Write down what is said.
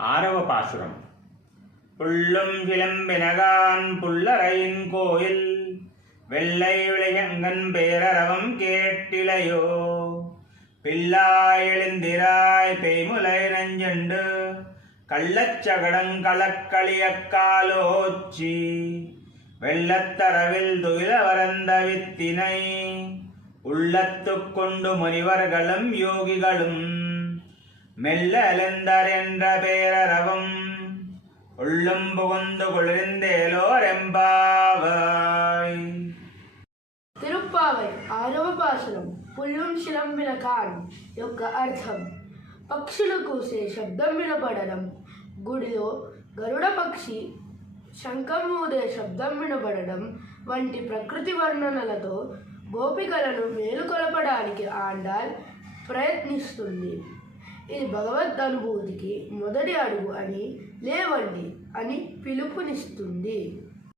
ஆரவ பாசுரம். புள்ளும் சிலம்பினகான் புல்லரையின் கோயில் வெள்ளை விளையங்கன் பேரரவம் கேட்டிலையோ. பில்லாய் எழுந்திராய் பெய்முலை நெஞ்சண்டு கள்ளச்சகடங் களக்களியக்காலோச்சி வெள்ளத்தரவில் துயில வரந்த வித்தினை உள்ளத்துக் கொண்டு முனிவர்களும் யோகிகளும் மெல்ல எழுந்தர் என்ற பேரரவம் உள்ளும் புகுந்து குளிர்ந்தேலோர் எம்பாவாய். తిరుప్పావై ఆరవ పాసురం. పుల్లుం శిలంబిన కాన్ యొక్క అర్థం పక్షులు కూసే శబ్దం వినపడడం, గుడిలో గరుడ పక్షి శంఖం ఊదే శబ్దం వినపడడం వంటి ప్రకృతి వర్ణనలతో గోపికలను మేలుకొలపడానికి ఆండాల్ ప్రయత్నిస్తుంది. ఇది భగవద్ అనుభూతికి మొదటి అడుగు అని, లేవండి అని పిలుపునిస్తుంది.